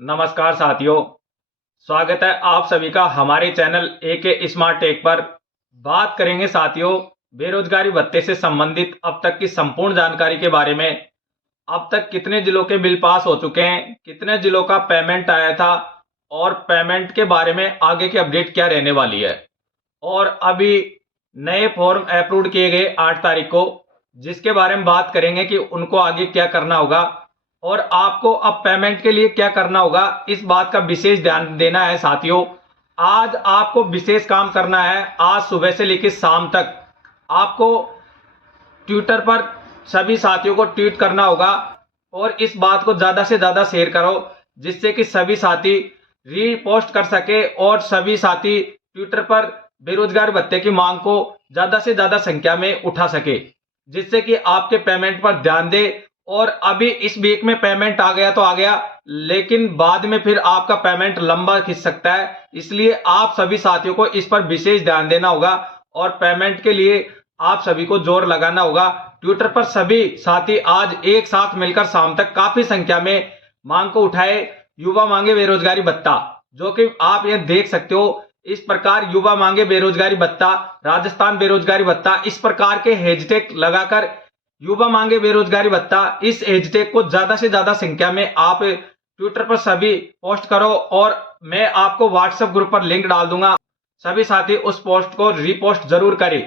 नमस्कार साथियों, स्वागत है आप सभी का हमारे चैनल एके स्मार्ट टेक पर। बात करेंगे साथियों बेरोजगारी भत्ते से संबंधित अब तक की संपूर्ण जानकारी के बारे में। अब तक कितने जिलों के बिल पास हो चुके हैं, कितने जिलों का पेमेंट आया था और पेमेंट के बारे में आगे की अपडेट क्या रहने वाली है। और अभी नए फॉर्म अप्रूव किए गए 8 तारीख को, जिसके बारे में बात करेंगे कि उनको आगे क्या करना होगा और आपको अब पेमेंट के लिए क्या करना होगा, इस बात का विशेष ध्यान देना है साथियों। आज आपको विशेष काम करना है। आज सुबह से लेकर शाम तक आपको ट्विटर पर सभी साथियों को ट्वीट करना होगा और इस बात को ज्यादा से ज्यादा शेयर करो, जिससे कि सभी साथी रीपोस्ट कर सके और सभी साथी ट्विटर पर बेरोजगार भत्ते की मांग को ज्यादा से ज्यादा संख्या में उठा सके, जिससे कि आपके पेमेंट पर ध्यान दे। और अभी इस वीक में पेमेंट आ गया तो आ गया, लेकिन बाद में फिर आपका पेमेंट लंबा खिंच सकता है। इसलिए आप सभी साथियों को इस पर विशेष ध्यान देना होगा और पेमेंट के लिए आप सभी को जोर लगाना होगा। ट्विटर पर सभी साथी आज एक साथ मिलकर शाम तक काफी संख्या में मांग को उठाए। युवा मांगे बेरोजगारी भत्ता, जो कि आप ये देख सकते हो। इस प्रकार युवा मांगे बेरोजगारी भत्ता, राजस्थान बेरोजगारी भत्ता, इस प्रकार के हैशटैग लगाकर युवा मांगे बेरोजगारी भत्ता, इस हैशटैग को ज्यादा से ज्यादा संख्या में आप ट्विटर पर सभी पोस्ट करो और मैं आपको व्हाट्सएप ग्रुप पर लिंक डाल दूंगा। सभी साथी उस पोस्ट को रीपोस्ट जरूर करें।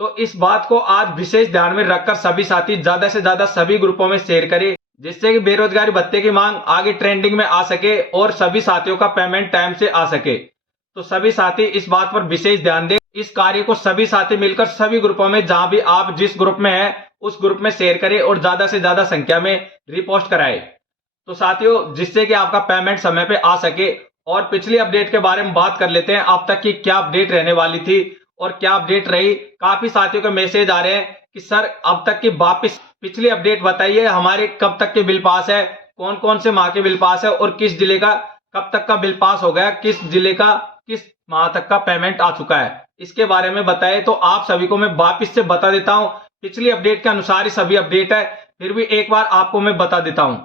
तो इस बात को आज विशेष ध्यान में रखकर सभी साथी ज्यादा से ज्यादा सभी ग्रुपों में शेयर करें, जिससे कि बेरोजगारी भत्ते की मांग आगे ट्रेंडिंग में आ सके और सभी साथियों का पेमेंट टाइम से आ सके। तो सभी साथी इस बात पर विशेष ध्यान दें। इस कार्य को सभी साथी मिलकर सभी ग्रुपों में, जहां भी आप जिस ग्रुप में हैं उस ग्रुप में शेयर करें और ज्यादा से ज्यादा संख्या में रिपोस्ट कराएं। तो साथियों, जिससे कि आपका पेमेंट समय पे आ सके। और पिछली अपडेट के बारे में बात कर लेते हैं, अब तक की क्या अपडेट रहने वाली थी और क्या अपडेट रही। काफी साथियों के मैसेज आ रहे हैं कि सर अब तक की वापिस पिछली अपडेट बताइए, हमारे कब तक के बिल पास है, कौन कौन से माह के बिल पास है और किस जिले का कब तक का बिल पास हो गया, किस जिले का किस माह तक का पेमेंट आ चुका है, इसके बारे में बताए। तो आप सभी को मैं वापिस से बता देता हूं, पिछली अपडेट के अनुसार ही सभी अपडेट है, फिर भी एक बार आपको मैं बता देता हूं।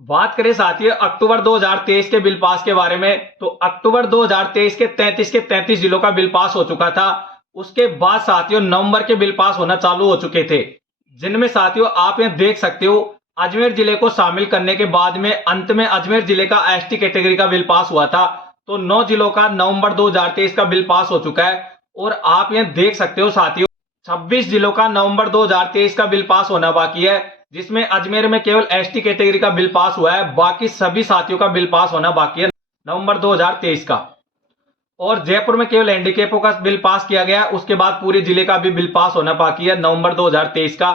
बात करें साथियों अक्टूबर 2023 के बिल पास के बारे में, तो अक्टूबर 2023 के 33 जिलों का बिल पास हो चुका था। उसके बाद साथियों नवंबर के बिल पास होना चालू हो चुके थे, जिनमें साथियों आप यहां देख सकते हो अजमेर जिले को शामिल करने के बाद में अंत में अजमेर जिले का एसटी कैटेगरी का बिल पास हुआ था। तो 9 जिलों का नवंबर 2023 का बिल पास हो चुका है। और आप यहां देख सकते हो साथियों 26 जिलों का नवंबर 2023 का बिल पास होना बाकी है, जिसमें अजमेर में केवल एसटी कैटेगरी का बिल पास हुआ है। बाकी सभी साथियों का बिल पास होना बाकी है नवंबर 2023 का। और जयपुर में केवल हैंडीकैपों का बिल पास किया गया, उसके बाद पूरे जिले का भी बिल पास होना बाकी है नवंबर 2023 का।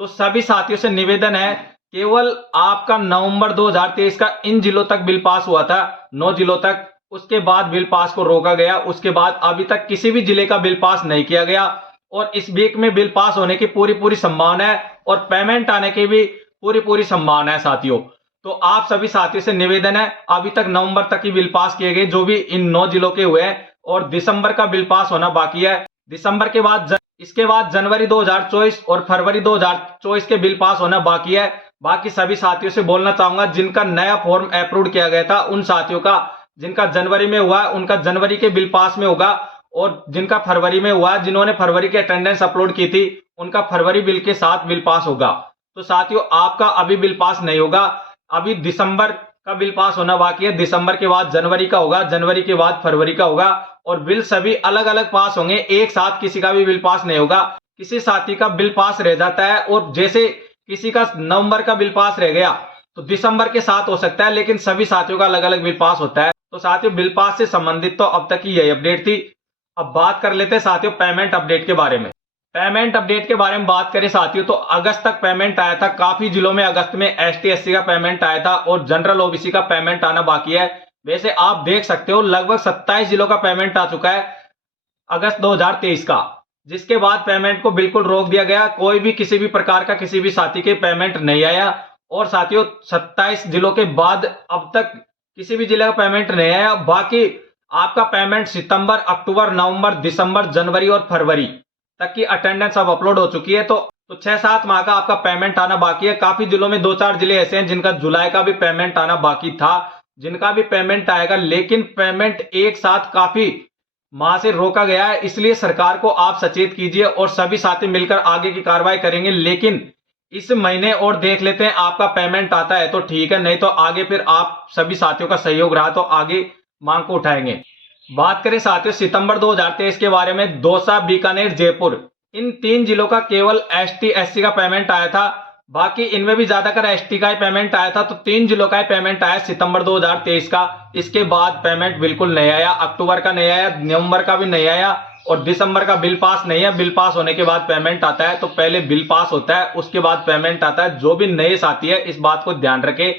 तो सभी साथियों से निवेदन है, केवल आपका नवंबर 2023 का इन जिलों तक बिल पास हुआ था, 9 जिलों तक। उसके बाद बिल पास को रोका गया, उसके बाद अभी तक किसी भी जिले का बिल पास नहीं किया गया। और इस वीक में बिल पास होने की पूरी संभावना है और पेमेंट आने की भी पूरी संभावना है साथियों। तो आप सभी साथियों से निवेदन है, अभी तक नवंबर तक ही बिल पास किए गए जो भी इन 9 जिलों के हुए हैं, और दिसंबर का बिल पास होना बाकी है। दिसंबर के बाद इसके बाद जनवरी 2024 और फरवरी 2024 के बिल पास होना बाकी है। बाकी सभी साथियों से बोलना चाहूंगा, जिनका नया फॉर्म अप्रूव किया गया था उन साथियों का, जिनका जनवरी में हुआ उनका जनवरी के बिल पास में होगा, और जिनका फरवरी में हुआ, जिन्होंने फरवरी की अटेंडेंस अपलोड की थी, उनका फरवरी बिल के साथ बिल पास होगा। तो साथियों आपका अभी बिल पास नहीं होगा, अभी दिसंबर का बिल पास होना बाकी है। दिसंबर के बाद जनवरी का होगा, जनवरी के बाद फरवरी का होगा, और बिल सभी अलग अलग पास होंगे, एक साथ किसी का भी बिल पास नहीं होगा। किसी साथी का बिल पास रह जाता है, और जैसे किसी का नवंबर का बिल पास रह गया तो दिसंबर के साथ हो सकता है, लेकिन सभी साथियों का अलग अलग बिल पास होता है। तो साथियों बिल पास से संबंधित तो अब तक की यही अपडेट थी। अब बात कर लेते हैं साथियों पेमेंट अपडेट के बारे में। पेमेंट अपडेट के बारे में बात करें साथियों, तो अगस्त तक पेमेंट आया था। काफी जिलों में अगस्त में एसटी एससी का पेमेंट आया था और जनरल ओबीसी का पेमेंट आना बाकी है। वैसे आप देख सकते हो लगभग 27 जिलों का पेमेंट आ चुका है अगस्त 2023 का, जिसके बाद पेमेंट को बिल्कुल रोक दिया गया। कोई भी किसी भी प्रकार का किसी भी साथी के पेमेंट नहीं आया। और साथियों 27 जिलों के बाद अब तक किसी भी जिले का पेमेंट नहीं आया। बाकी आपका पेमेंट सितंबर, अक्टूबर, नवंबर, दिसंबर, जनवरी और फरवरी तक की अटेंडेंस अब अपलोड हो चुकी है। तो 6-7 माह का आपका पेमेंट आना बाकी है। काफी जिलों में 2-4 जिले ऐसे हैं जिनका जुलाई का भी पेमेंट आना बाकी था, जिनका भी पेमेंट आएगा, लेकिन पेमेंट एक साथ काफी माह से रोका गया है, इसलिए सरकार को आप सचेत कीजिए और सभी साथी मिलकर आगे की कार्रवाई करेंगे। लेकिन इस महीने और देख लेते हैं, आपका पेमेंट आता है तो ठीक है, नहीं तो आगे फिर आप सभी साथियों का सहयोग रहा तो आगे मांग को उठाएंगे। बात करें साथियों सितंबर 2023 के बारे में, दौसा, बीकानेर, जयपुर, इन 3 जिलों का केवल एसटी एससी का पेमेंट आया था। बाकी इनमें भी ज्यादातर एसटी का ही पेमेंट आया था, तो 3 जिलों का ही पेमेंट आया सितंबर 2023 का। इसके बाद पेमेंट बिल्कुल नहीं आया, अक्टूबर का नहीं आया, नवंबर का भी नहीं आया और दिसंबर का बिल पास नहीं है। बिल पास होने के बाद पेमेंट आता है, तो पहले बिल पास होता है उसके बाद पेमेंट आता है। जो भी नए साथी है इस बात को ध्यान रखे।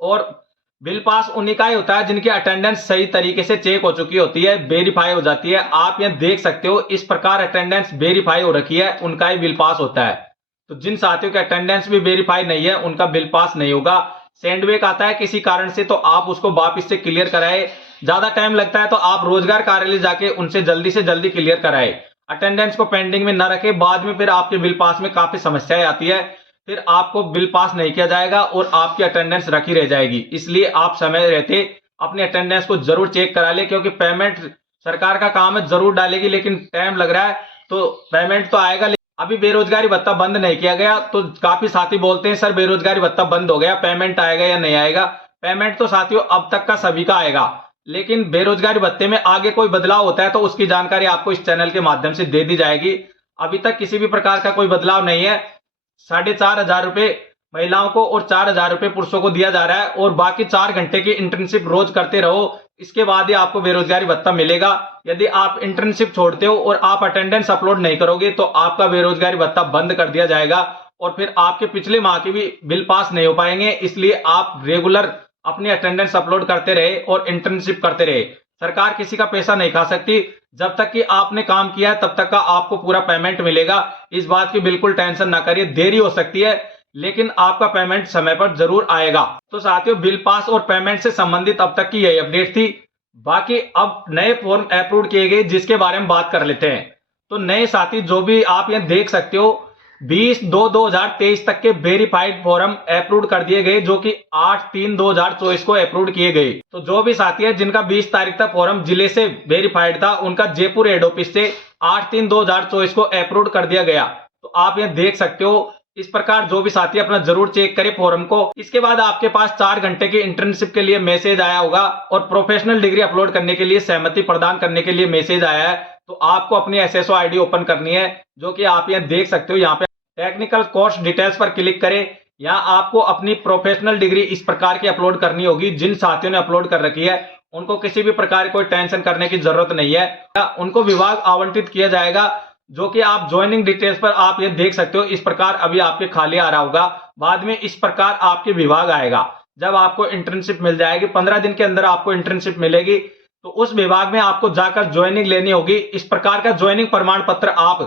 और बिल पास उन्हीं का ही होता है जिनकी अटेंडेंस सही तरीके से चेक हो चुकी होती है, वेरीफाई हो जाती है। आप यहां देख सकते हो इस प्रकार अटेंडेंस वेरीफाई हो रखी है, उनका ही बिल पास होता है। तो जिन साथियों की अटेंडेंस भी वेरीफाई नहीं है उनका बिल पास नहीं होगा। सैंडबैग आता है किसी कारण से तो आप उसको वापस से क्लियर कराए। ज्यादा टाइम लगता है तो आप रोजगार कार्यालय जाके उनसे जल्दी से जल्दी क्लियर कराए। अटेंडेंस को पेंडिंग में न रखे, बाद में फिर आपके बिल पास में काफी समस्याएं आती है, फिर आपको बिल पास नहीं किया जाएगा और आपकी अटेंडेंस रखी रह जाएगी। इसलिए आप समय रहते अपनी अटेंडेंस को जरूर चेक करा ले, क्योंकि पेमेंट सरकार का काम है, जरूर डालेगी, लेकिन टाइम लग रहा है तो पेमेंट तो आएगा। अभी बेरोजगारी भत्ता बंद नहीं किया गया, तो काफी साथी बोलते हैं सर बेरोजगारी भत्ता बंद हो गया, पेमेंट आएगा या नहीं आएगा। पेमेंट तो साथियों अब तक का सभी का आएगा, लेकिन बेरोजगारी भत्ते में आगे कोई बदलाव होता है तो उसकी जानकारी आपको इस चैनल के माध्यम से दे दी जाएगी। अभी तक किसी भी प्रकार का कोई बदलाव नहीं है। 4,500 रुपए महिलाओं को और 4,000 रुपए पुरुषों को दिया जा रहा है, और बाकी 4 घंटे की इंटर्नशिप रोज करते रहो, इसके बाद ही आपको बेरोजगारी भत्ता मिलेगा। यदि आप इंटर्नशिप छोड़ते हो और आप अटेंडेंस अपलोड नहीं करोगे तो आपका बेरोजगारी भत्ता बंद कर दिया जाएगा और फिर आपके पिछले माह के भी बिल पास नहीं हो पाएंगे। इसलिए आप रेगुलर अपनी अटेंडेंस अपलोड करते रहे और इंटर्नशिप करते रहे। सरकार किसी का पैसा नहीं खा सकती, जब तक कि आपने काम किया है तब तक का आपको पूरा पेमेंट मिलेगा। इस बात की बिल्कुल टेंशन ना करिए, देरी हो सकती है लेकिन आपका पेमेंट समय पर जरूर आएगा। तो साथियों बिल पास और पेमेंट से संबंधित अब तक की यही अपडेट थी। बाकी अब नए फॉर्म अप्रूव किए गए जिसके बारे में बात कर लेते हैं। तो नए साथी जो भी आप यहां देख सकते हो 20/2/2023 तक के वेरीफाइड फॉर्म अप्रूव कर दिए गए, जो कि 8/3/2024 को अप्रूव किए गए। तो जो भी साथी है जिनका 20 तारीख तक फॉर्म जिले से वेरीफाइड था उनका जयपुर हेड ऑफिस से 8/3/2024 को अप्रूव कर दिया गया। तो आप यहां देख सकते हो इस प्रकार जो भी साथी अपना जरूर चेक करें फॉर्म को। इसके बाद आपके पास 4 घंटे की इंटर्नशिप के लिए मैसेज आया होगा और प्रोफेशनल डिग्री अपलोड करने के लिए सहमति प्रदान करने के लिए मैसेज आया है। तो आपको अपनी एसएसओ आईडी ओपन करनी है, जो कि आप यहां देख सकते हो। यहाँ पे टेक्निकल कोर्स डिटेल्स पर क्लिक करें। यहाँ आपको अपनी प्रोफेशनल डिग्री इस प्रकार की अपलोड करनी होगी। जिन साथियों ने अपलोड कर रखी है उनको किसी भी प्रकार कोई टेंशन करने की जरूरत नहीं है, उनको विभाग आवंटित किया जाएगा, जो कि आप ज्वाइनिंग डिटेल्स पर आप ये देख सकते हो। इस प्रकार अभी आपके खाली आ रहा होगा, बाद में इस प्रकार आपके विभाग आएगा। जब आपको इंटर्नशिप मिल जाएगी, 15 दिन के अंदर आपको इंटर्नशिप मिलेगी, तो उस विभाग में आपको जाकर ज्वाइनिंग लेनी होगी। इस प्रकार का ज्वाइनिंग प्रमाण पत्र आप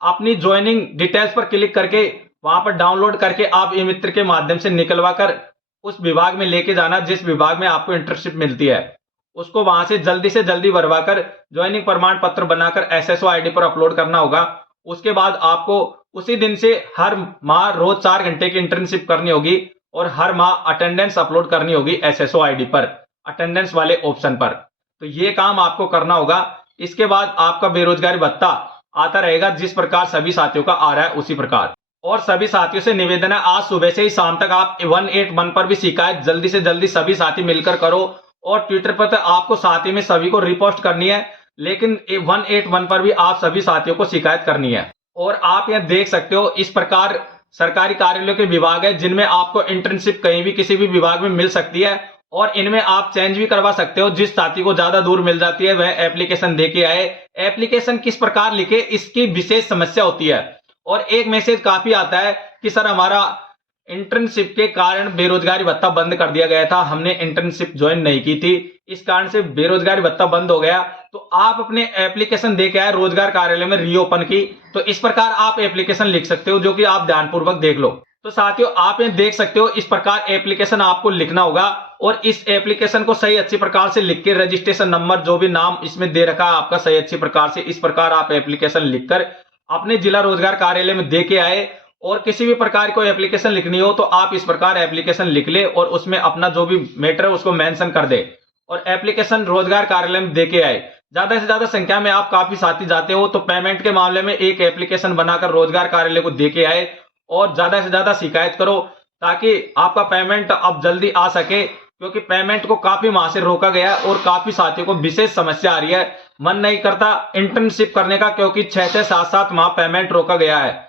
अपनी ज्वाइनिंग डिटेल्स पर क्लिक करके वहां पर डाउनलोड करके आप ई मित्र के माध्यम से निकलवा कर उस विभाग में लेके जाना जिस विभाग में आपको इंटर्नशिप मिलती है। उसको वहां से जल्दी भरवाकर ज्वाइनिंग प्रमाण पत्र बनाकर एसएसओ आईडी पर अपलोड करना होगा। उसके बाद आपको उसी दिन से हर माह रोज 4 घंटे की इंटर्नशिप करनी होगी और हर माह अटेंडेंस अपलोड करनी होगी एसएसओ आईडी पर, अटेंडेंस वाले ऑप्शन पर। तो ये काम आपको करना होगा। इसके बाद आपका बेरोजगारी भत्ता आता रहेगा जिस प्रकार सभी साथियों का आ रहा है उसी प्रकार। और सभी साथियों से निवेदन है, आज सुबह से ही शाम तक आप 181 पर भी शिकायत जल्दी से जल्दी सभी साथी मिलकर करो, और ट्विटर पर तो आपको साथी में सभी को रिपोस्ट करनी है, लेकिन 181 पर भी आप सभी साथियों को शिकायत करनी है। और आप यहां देख सकते हो इस प्रकार सरकारी कार्यालयों के विभाग है जिनमें आपको इंटर्नशिप कहीं भी किसी भी विभाग में मिल सकती है, और इनमें आप चेंज भी करवा सकते हो। जिस साथी को ज्यादा दूर मिल जाती है वह एप्लीकेशन दे के आए। एप्लीकेशन किस प्रकार लिखे इसकी विशेष समस्या होती है। और एक मैसेज काफी आता है कि सर हमारा इंटर्नशिप के कारण बेरोजगारी भत्ता बंद कर दिया गया था, हमने इंटर्नशिप ज्वाइन नहीं की थी, इस कारण से बेरोजगारी भत्ता बंद हो गया। तो आप अपने एप्लीकेशन दे के आए रोजगार कार्यालय में रीओपन की, तो इस प्रकार आप एप्लीकेशन लिख सकते हो, जो कि आप ध्यानपूर्वक देख लो। तो साथियों आप ये देख सकते हो इस प्रकार एप्लीकेशन आपको लिखना होगा, और इस एप्लीकेशन को सही अच्छी प्रकार से लिख के रजिस्ट्रेशन नंबर जो भी नाम इसमें दे रखा है आपका सही अच्छी प्रकार से, इस प्रकार आप एप्लीकेशन लिखकर अपने जिला रोजगार कार्यालय में दे के आए और किसी भी प्रकार कोई एप्लीकेशन लिखनी हो तो आप इस प्रकार एप्लीकेशन लिख ले और उसमें अपना जो भी मैटर है उसको मेंशन कर दे और एप्लीकेशन रोजगार कार्यालय में दे के आए। ज्यादा से ज्यादा संख्या में आप काफी साथी जाते हो तो पेमेंट के मामले में एक एप्लीकेशन बनाकर रोजगार कार्यालय को दे के आए और ज्यादा से ज्यादा शिकायत करो ताकि आपका पेमेंट अब जल्दी आ सके, क्योंकि पेमेंट को काफी माह से रोका गया है और काफी साथियों को विशेष समस्या आ रही है। मन नहीं करता इंटर्नशिप करने का क्योंकि 6-6, 7-7 माह पेमेंट रोका गया है।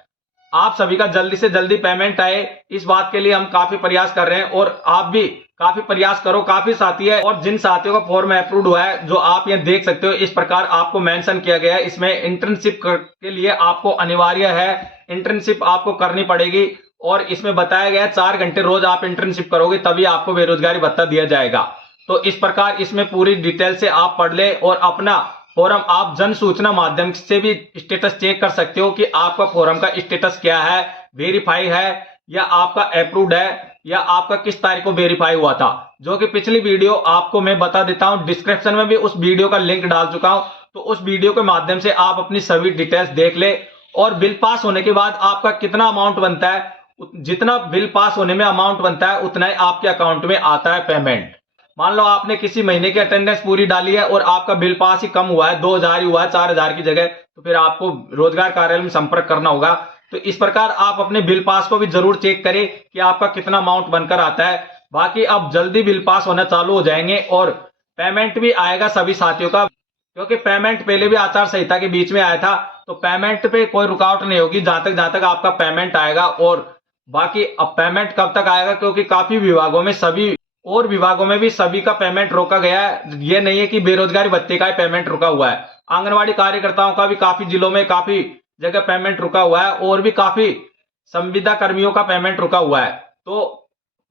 आप सभी का जल्दी से जल्दी पेमेंट आए, इस बात के लिए हम काफी प्रयास कर रहे हैं और आप भी काफी प्रयास करो। काफी साथी है और जिन साथियों का फॉर्म अप्रूव्ड हुआ है जो आप यहाँ देख सकते हो, इस प्रकार आपको मेंशन किया गया है। इसमें इंटर्नशिप के लिए आपको अनिवार्य है, इंटर्नशिप आपको करनी पड़ेगी और इसमें बताया गया है 4 घंटे रोज आप इंटर्नशिप करोगे तभी आपको बेरोजगारी भत्ता दिया जाएगा। तो इस प्रकार इसमें पूरी डिटेल से आप पढ़ ले और अपना फॉरम आप जन सूचना माध्यम से भी स्टेटस चेक कर सकते हो कि आपका फॉरम का स्टेटस क्या है, वेरीफाई है या आपका अप्रूव्ड है या आपका किस तारीख को वेरीफाई हुआ था, जो कि पिछली वीडियो आपको मैं बता देता हूं। डिस्क्रिप्शन में भी उस वीडियो का लिंक डाल चुका हूं, तो उस वीडियो के माध्यम से आप अपनी सभी डिटेल्स देख ले। और बिल पास होने के बाद आपका कितना अमाउंट बनता है, जितना बिल पास होने में अमाउंट बनता है उतना ही आपके अकाउंट में आता है पेमेंट। मान लो आपने किसी महीने की अटेंडेंस पूरी डाली है और आपका बिल पास ही कम हुआ है, 2000 ही हुआ है 4000 की जगह, तो फिर आपको रोजगार कार्यालय में संपर्क करना होगा। तो इस प्रकार आप अपने बिल पास को भी जरूर चेक करें कि आपका कितना अमाउंट बनकर आता है। बाकी अब जल्दी बिल पास होना चालू हो जाएंगे और पेमेंट भी आएगा सभी साथियों का, क्योंकि पेमेंट पहले भी आचार संहिता के बीच में आया था, तो पेमेंट पे कोई रुकावट नहीं होगी जहां तक आपका पेमेंट आएगा। और बाकी अब पेमेंट कब तक आएगा, क्योंकि काफी विभागों में सभी और विभागों में भी सभी का पेमेंट रोका गया है। ये नहीं है कि बेरोजगारी भत्ते का ही पेमेंट रुका हुआ है, आंगनवाड़ी कार्यकर्ताओं का भी काफी जिलों में काफी जगह पेमेंट रुका हुआ है और भी काफी संविदा कर्मियों का पेमेंट रुका हुआ है। तो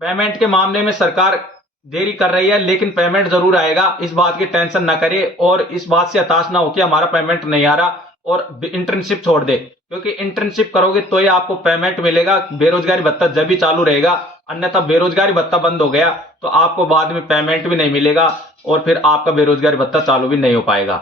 पेमेंट के मामले में सरकार देरी कर रही है लेकिन पेमेंट जरूर आएगा, इस बात की टेंशन ना करे और इस बात से हताश ना हो कि हमारा पेमेंट नहीं आ रहा और इंटर्नशिप छोड़ दे, क्योंकि इंटर्नशिप करोगे तो ही आपको पेमेंट मिलेगा। बेरोजगारी भत्ता जब भी चालू रहेगा, अन्यथा बेरोजगारी भत्ता बंद हो गया तो आपको बाद में पेमेंट भी नहीं मिलेगा और फिर आपका बेरोजगारी भत्ता चालू भी नहीं हो पाएगा।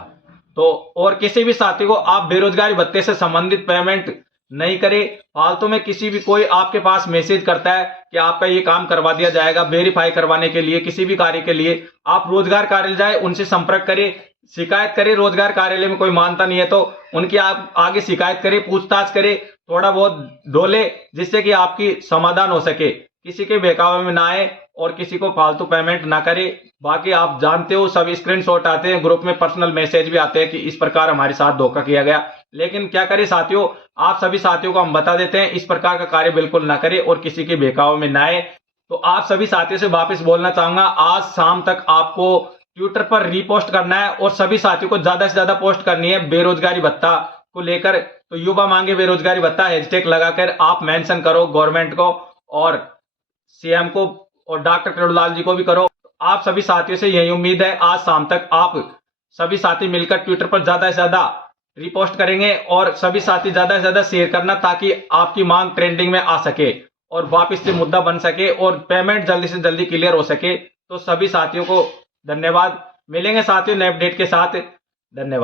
तो और किसी भी साथी को आप बेरोजगारी भत्ते से संबंधित पेमेंट नहीं करे, फालतू में किसी भी कोई आपके पास मैसेज करता है कि आपका ये काम करवा दिया जाएगा, वेरीफाई करवाने के लिए किसी भी कार्य के लिए आप रोजगार कार्यालय जाए, उनसे संपर्क करें, शिकायत करें। रोजगार कार्यालय में कोई मानता नहीं है तो उनकी आप आगे शिकायत करें, पूछताछ करें, थोड़ा बहुत डोले जिससे कि आपकी समाधान हो सके, किसी के बहकावे में ना आए और किसी को फालतू पेमेंट ना करे। बाकी आप जानते हो सब स्क्रीनशॉट आते हैं, ग्रुप में पर्सनल मैसेज भी आते हैं कि इस प्रकार हमारे साथ धोखा किया गया, लेकिन क्या करें साथियों, आप सभी साथियों को हम बता देते हैं इस प्रकार का कार्य बिल्कुल ना करें और किसी के बहकावे में ना आए। तो आप सभी साथियों से वापस बोलना चाहूंगा, आज शाम तक आपको ट्विटर पर रीपोस्ट करना है और सभी साथियों को ज्यादा से ज्यादा पोस्ट करनी है बेरोजगारी भत्ता को लेकर। तो युवा मांगे बेरोजगारी भत्ता हैशटैग लगाकर आप मेंशन करो गवर्नमेंट को और सीएम को और डॉक्टर करुणलाल जी को भी करो। आप सभी साथियों से यही उम्मीद है आज शाम तक आप सभी साथी मिलकर ट्विटर पर ज्यादा से ज्यादा रिपोस्ट करेंगे और सभी साथी ज्यादा से ज्यादा शेयर करना ताकि आपकी मांग ट्रेंडिंग में आ सके और वापस से मुद्दा बन सके और पेमेंट जल्दी से जल्दी क्लियर हो सके। तो सभी साथियों को धन्यवाद, मिलेंगे साथियों नए अपडेट के साथ। धन्यवाद।